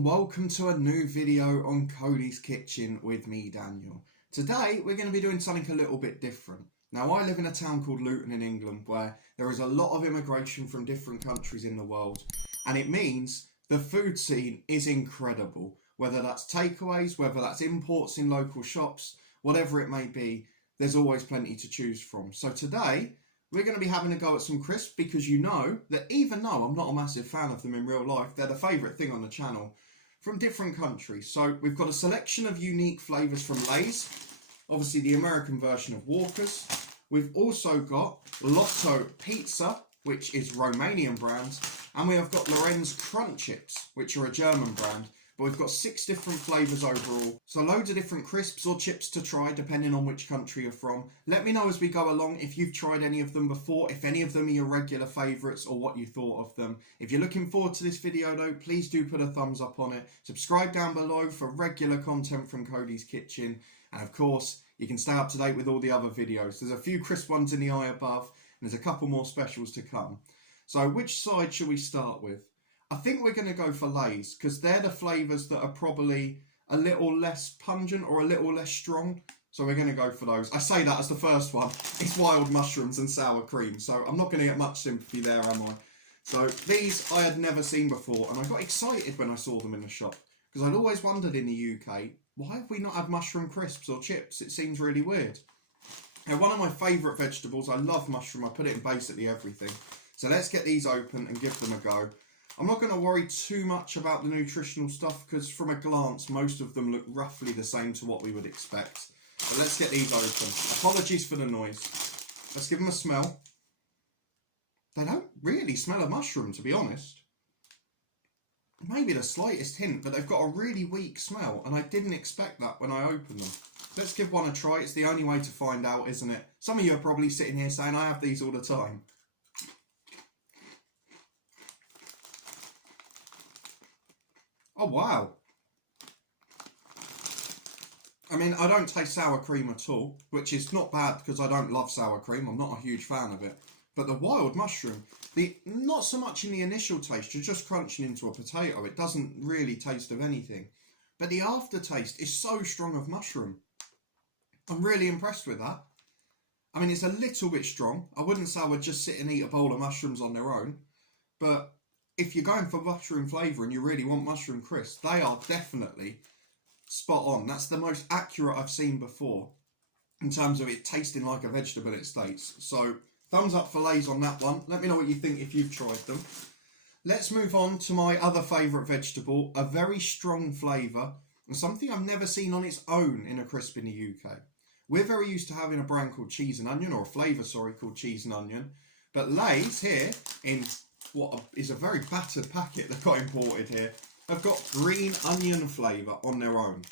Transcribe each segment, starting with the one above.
and welcome to a new video on Coady's Kitchen with me, Daniel. Today we're going to be doing something a little bit different. Now, I live in a town called Luton in England where there is a lot of immigration from different countries in the world, and it means the food scene is incredible. Whether that's takeaways, whether that's imports in local shops, whatever it may be, there's always plenty to choose from. So today we're going to be having a go at some crisps because you know that even though I'm not a massive fan of them in real life, they're the favourite thing on the channel from different countries. So we've got a selection of unique flavours from Lay's, obviously the American version of Walker's. We've also got Lotto Pizza, which is Romanian brand, and we have got Lorenz Crunchips, which are a German brand. But we've got 6 different flavours overall, so loads of different crisps or chips to try depending on which country you're from. Let me know as we go along if you've tried any of them before, if any of them are your regular favourites or what you thought of them. If you're looking forward to this video though, please do put a thumbs up on it. Subscribe down below for regular content from Coady's Kitchen, and of course you can stay up to date with all the other videos. There's a few crisp ones in the eye above and there's a couple more specials to come. So which side should we start with? I think we're going to go for Lay's because they're the flavours that are probably a little less pungent or a little less strong. So we're going to go for those. I say that as the first one. It's wild mushrooms and sour cream. So I'm not going to get much sympathy there, am I? So these I had never seen before. And I got excited when I saw them in the shop. Because I'd always wondered in the UK, why have we not had mushroom crisps or chips? It seems really weird. Now, one of my favourite vegetables. I love mushroom. I put it in basically everything. So let's get these open and give them a go. I'm not going to worry too much about the nutritional stuff because from a glance most of them look roughly the same to what we would expect. But let's get these open. Apologies for the noise. Let's give them a smell. They don't really smell of mushroom, to be honest. Maybe the slightest hint, but they've got a really weak smell and I didn't expect that when I opened them. Let's give one a try. It's the only way to find out, isn't it? Some of you are probably sitting here saying I have these all the time. Oh wow. I mean, I don't taste sour cream at all, which is not bad because I don't love sour cream. I'm not a huge fan of it. But the wild mushroom, not so much in the initial taste, you're just crunching into a potato. It doesn't really taste of anything. But the aftertaste is so strong of mushroom. I'm really impressed with that. I mean, it's a little bit strong. I wouldn't say I would just sit and eat a bowl of mushrooms on their own. But if you're going for mushroom flavour and you really want mushroom crisps, they are definitely spot on. That's the most accurate I've seen before in terms of it tasting like a vegetable it states. So thumbs up for Lay's on that one. Let me know what you think if you've tried them. Let's move on to my other favourite vegetable, a very strong flavour and something I've never seen on its own in a crisp in the UK. We're very used to having a brand called cheese and onion, or a flavour, sorry, called cheese and onion. But Lay's here in what is a very battered packet that got imported here, have got green onion flavour on their own.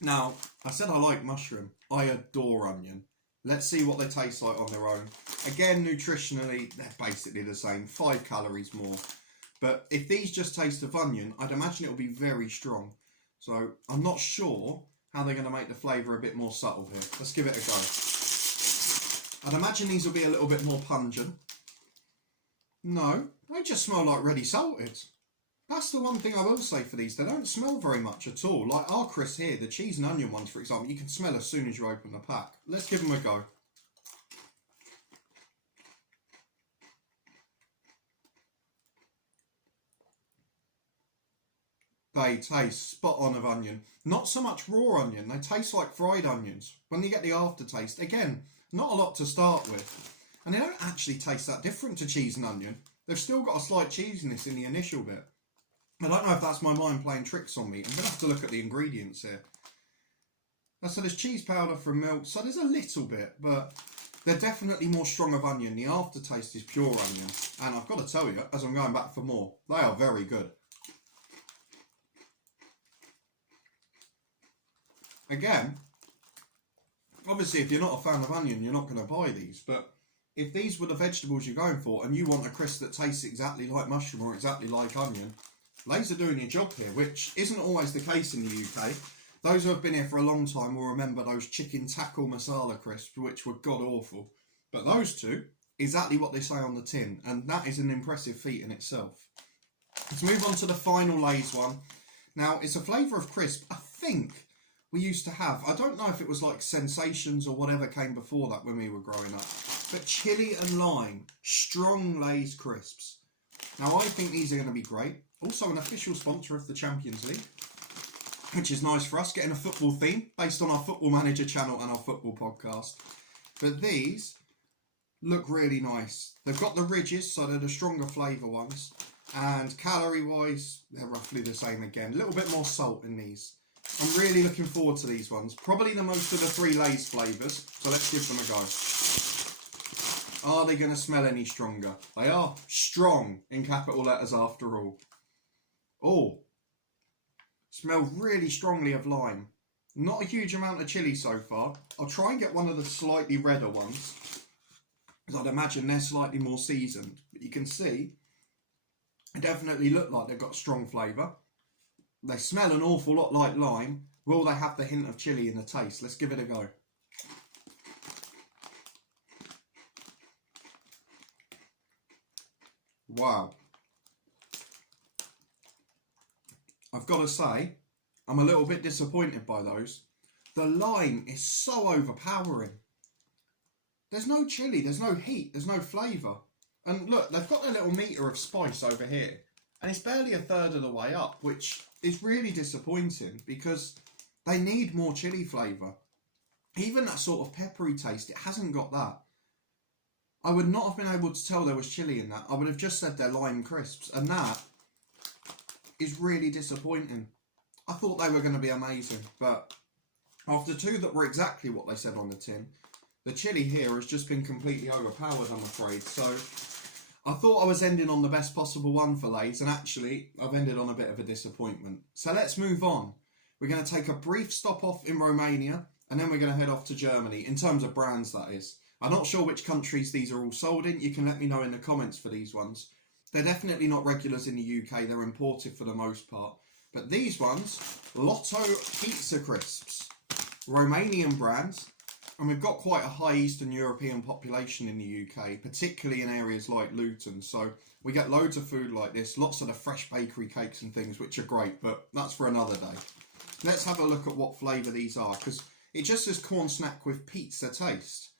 Now, I said I like mushroom. I adore onion. Let's see what they taste like on their own. Again, nutritionally, they're basically the same. 5 calories more. But if these just taste of onion, I'd imagine it'll be very strong. So I'm not sure how they're going to make the flavour a bit more subtle here. Let's give it a go. I'd imagine these will be a little bit more pungent. No, they just smell like ready salted. That's the one thing I will say for these. They don't smell very much at all. Like our crisps here, the cheese and onion ones, for example, you can smell as soon as you open the pack. Let's give them a go. They taste spot on of onion. Not so much raw onion. They taste like fried onions. When you get the aftertaste, again, not a lot to start with. And they don't actually taste that different to cheese and onion. They've still got a slight cheesiness in the initial bit. I don't know if that's my mind playing tricks on me. I'm going to have to look at the ingredients here. So there's cheese powder from milk. So there's a little bit, but they're definitely more strong of onion. The aftertaste is pure onion. And I've got to tell you, as I'm going back for more, they are very good. Again, obviously if you're not a fan of onion, you're not going to buy these. But if these were the vegetables you're going for and you want a crisp that tastes exactly like mushroom or exactly like onion, Lay's are doing your job here, which isn't always the case in the UK. Those who have been here for a long time will remember those chicken tackle masala crisps, which were god awful. But those two, exactly what they say on the tin, and that is an impressive feat in itself. Let's move on to the final Lay's one. Now, it's a flavour of crisp I think we used to have. I don't know if it was like Sensations or whatever came before that when we were growing up. But chili and lime, strong Lay's crisps. Now, I think these are going to be great. Also an official sponsor of the Champions League, which is nice for us, getting a football theme based on our Football Manager channel and our football podcast. But these look really nice. They've got the ridges, so they're the stronger flavour ones. And calorie-wise, they're roughly the same again. A little bit more salt in these. I'm really looking forward to these ones. Probably the most of the 3 Lay's flavours, so let's give them a go. Are they going to smell any stronger? They are strong in capital letters after all. Oh, smell really strongly of lime. Not a huge amount of chilli so far. I'll try and get one of the slightly redder ones, because I'd imagine they're slightly more seasoned. But you can see, they definitely look like they've got strong flavour. They smell an awful lot like lime. Will they have the hint of chilli in the taste? Let's give it a go. Wow. I've got to say, I'm a little bit disappointed by those. The lime is so overpowering. There's no chilli, there's no heat, there's no flavour. And look, they've got their little meter of spice over here. And it's barely a third of the way up, which is really disappointing because they need more chilli flavour. Even that sort of peppery taste, it hasn't got that. I would not have been able to tell there was chilli in that. I would have just said they're lime crisps. And that is really disappointing. I thought they were going to be amazing. But after 2 that were exactly what they said on the tin, the chilli here has just been completely overpowered, I'm afraid. So I thought I was ending on the best possible one for Lay's, and actually I've ended on a bit of a disappointment. So let's move on. We're going to take a brief stop off in Romania, and then we're going to head off to Germany, in terms of brands that is. I'm not sure which countries these are all sold in. You can let me know in the comments for these ones. They're definitely not regulars in the UK. They're imported for the most part. But these ones, Lotto Pizza Crisps, Romanian brands. And we've got quite a high Eastern European population in the UK, particularly in areas like Luton. So we get loads of food like this, lots of the fresh bakery cakes and things, which are great, but that's for another day. Let's have a look at what flavour these are, because it just says corn snack with pizza taste.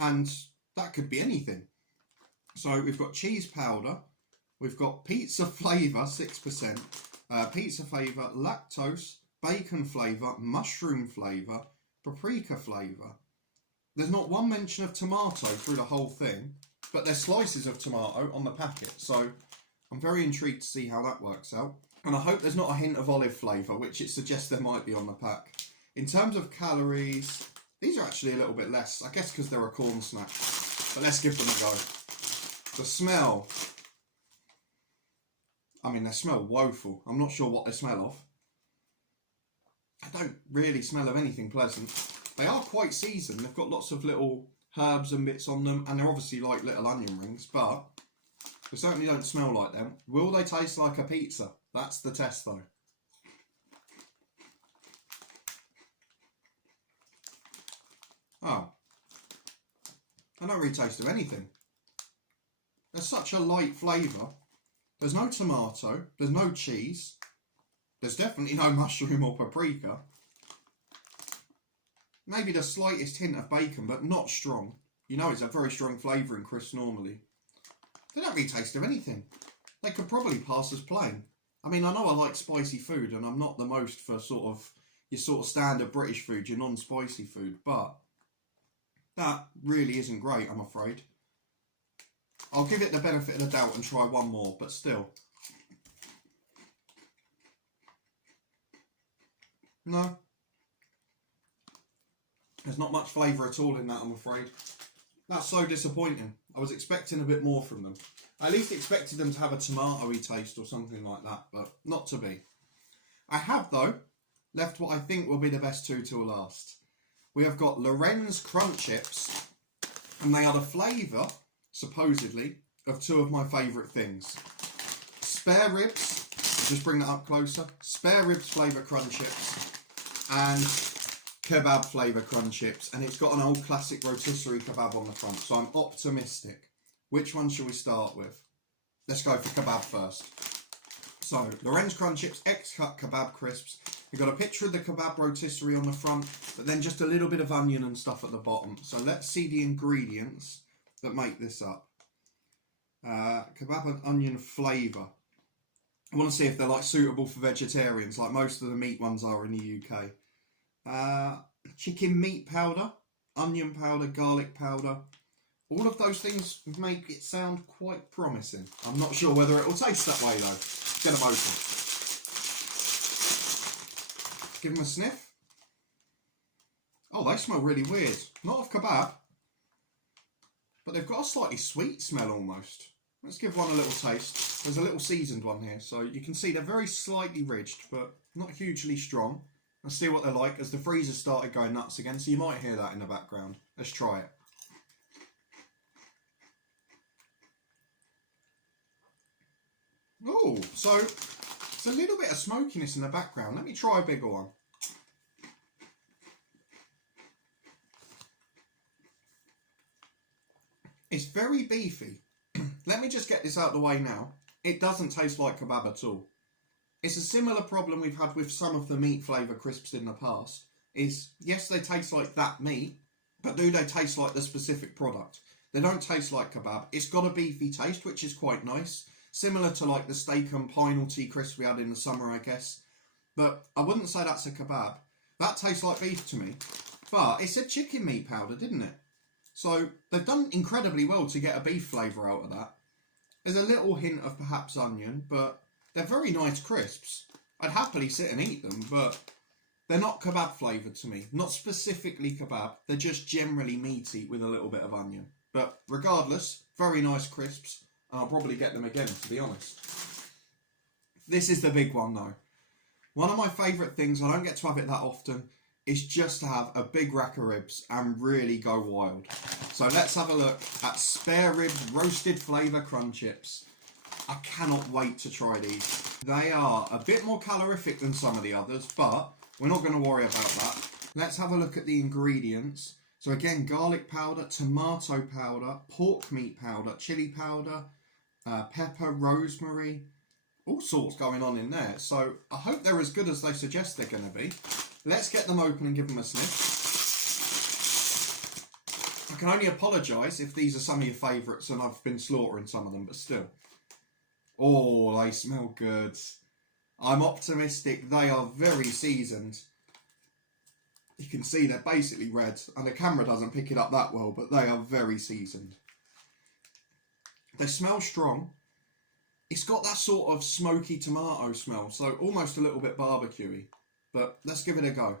And that could be anything. So we've got cheese powder, we've got pizza flavour, 6%, pizza flavour, lactose, bacon flavour, mushroom flavour, paprika flavour. There's not one mention of tomato through the whole thing, but there's slices of tomato on the packet, so I'm very intrigued to see how that works out. And I hope there's not a hint of olive flavour, which it suggests there might be on the pack. In terms of calories, these are actually a little bit less, I guess because they're a corn snack. But let's give them a go. The smell, I mean, they smell woeful. I'm not sure what they smell of. I don't really smell of anything pleasant. They are quite seasoned. They've got lots of little herbs and bits on them, and they're obviously like little onion rings, but they certainly don't smell like them. Will they taste like a pizza? That's the test though. Oh, I don't really taste of anything. There's such a light flavour. There's no tomato, there's no cheese, there's definitely no mushroom or paprika. Maybe the slightest hint of bacon, but not strong. You know it's a very strong flavour in crisps normally. They don't really taste of anything. They could probably pass as plain. I mean, I know I like spicy food, and I'm not the most for your standard British food, your non-spicy food, but that really isn't great, I'm afraid. I'll give it the benefit of the doubt and try one more, but still. No. There's not much flavour at all in that, I'm afraid. That's so disappointing. I was expecting a bit more from them. I at least expected them to have a tomato-y taste or something like that, but not to be. I have, though, left what I think will be the best 2 till last. We have got Lorenz Crunchips, and they are the flavour, supposedly, of 2 of my favourite things. Spare ribs, just bring that up closer, spare ribs flavour Crunchips, and kebab flavour Crunchips, and it's got an old classic rotisserie kebab on the front, so I'm optimistic. Which one shall we start with? Let's go for kebab first. So, Lorenz Crunchips, X-Cut Kebab Crisps. You've got a picture of the kebab rotisserie on the front, but then just a little bit of onion and stuff at the bottom. So let's see the ingredients that make this up. Kebab and onion flavour. I want to see if they're like suitable for vegetarians, like most of the meat ones are in the UK. Chicken meat powder, onion powder, garlic powder. All of those things make it sound quite promising. I'm not sure whether it will taste that way though. Get them open. Give them a sniff. Oh, they smell really weird. Not of kebab, but they've got a slightly sweet smell almost. Let's give one a little taste. There's a little seasoned one here, so you can see they're very slightly ridged, but not hugely strong. Let's see what they're like as the freezer started going nuts again, so you might hear that in the background. Let's try it. Oh, so it's a little bit of smokiness in the background. Let me try a bigger one. It's very beefy. Let me just get this out of the way now. It doesn't taste like kebab at all. It's a similar problem we've had with some of the meat flavour crisps in the past. Is, yes, they taste like that meat, but do they taste like the specific product? They don't taste like kebab. It's got a beefy taste, which is quite nice. Similar to like the steak and pineapple crisp we had in the summer, I guess. But I wouldn't say that's a kebab. That tastes like beef to me. But it said chicken meat powder, didn't it? So they've done incredibly well to get a beef flavour out of that. There's a little hint of perhaps onion, but they're very nice crisps. I'd happily sit and eat them, but they're not kebab flavoured to me. Not specifically kebab. They're just generally meaty with a little bit of onion. But regardless, very nice crisps. And I'll probably get them again, to be honest. This is the big one, though. One of my favourite things, I don't get to have it that often, is just to have a big rack of ribs and really go wild. So let's have a look at spare rib roasted flavour Crunchips. I cannot wait to try these. They are a bit more calorific than some of the others, but we're not going to worry about that. Let's have a look at the ingredients. So again, garlic powder, tomato powder, pork meat powder, chilli powder, pepper, rosemary, all sorts going on in there. So I hope they're as good as they suggest they're going to be. Let's get them open and give them a sniff. I can only apologise if these are some of your favourites and I've been slaughtering some of them, but still. Oh, they smell good. I'm optimistic. They are very seasoned. You can see they're basically red, and the camera doesn't pick it up that well, but they are very seasoned. They smell strong. It's got that sort of smoky tomato smell, so almost a little bit barbecuey. But let's give it a go.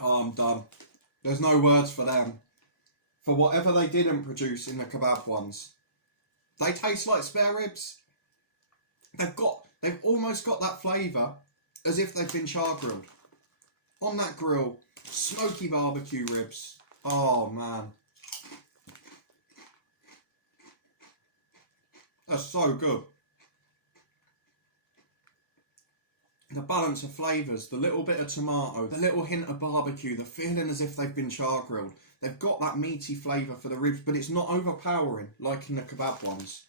Oh, I'm done. There's no words for them. For whatever they didn't produce in the kebab ones. They taste like spare ribs. They've almost got that flavour as if they've been char grilled. On that grill, smoky barbecue ribs. Oh man. That's so good. The balance of flavours, the little bit of tomato, the little hint of barbecue, the feeling as if they've been char grilled. They've got that meaty flavour for the ribs, but it's not overpowering like in the kebab ones.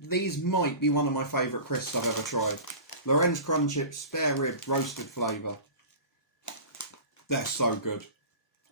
These might be one of my favourite crisps I've ever tried. Lorenz Crunchips, spare rib, roasted flavour. They're so good.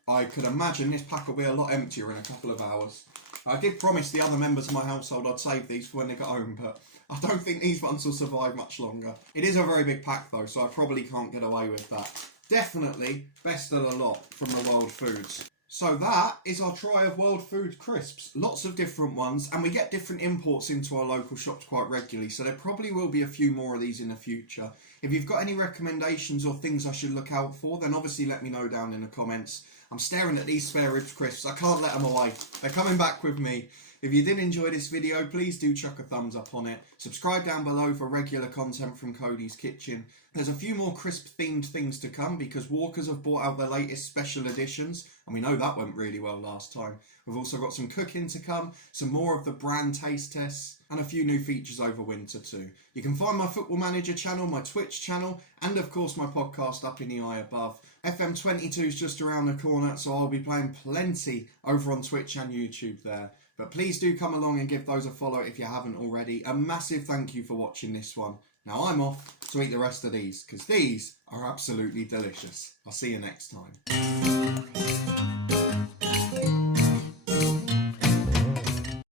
I could imagine this pack will be a lot emptier in a couple of hours. I did promise the other members of my household I'd save these for when they got home, but I don't think these ones will survive much longer. It is a very big pack though, so I probably can't get away with that. Definitely best of the lot from the World Foods. So that is our try of World Food crisps. Lots of different ones, and we get different imports into our local shops quite regularly, so there probably will be a few more of these in the future. If you've got any recommendations or things I should look out for, then obviously let me know down in the comments. I'm staring at these spare ribs crisps. I can't let them away. They're coming back with me. If you did enjoy this video, please do chuck a thumbs up on it. Subscribe down below for regular content from Coady's Kitchen. There's a few more crisp themed things to come because Walkers have brought out their latest special editions, and we know that went really well last time. We've also got some cooking to come, some more of the brand taste tests, and a few new features over winter too. You can find my Football Manager channel, my Twitch channel, and of course my podcast up in the eye above. FM22 is just around the corner, so I'll be playing plenty over on Twitch and YouTube there. But please do come along and give those a follow if you haven't already. A massive thank you for watching this one. Now I'm off to eat the rest of these, because these are absolutely delicious. I'll see you next time.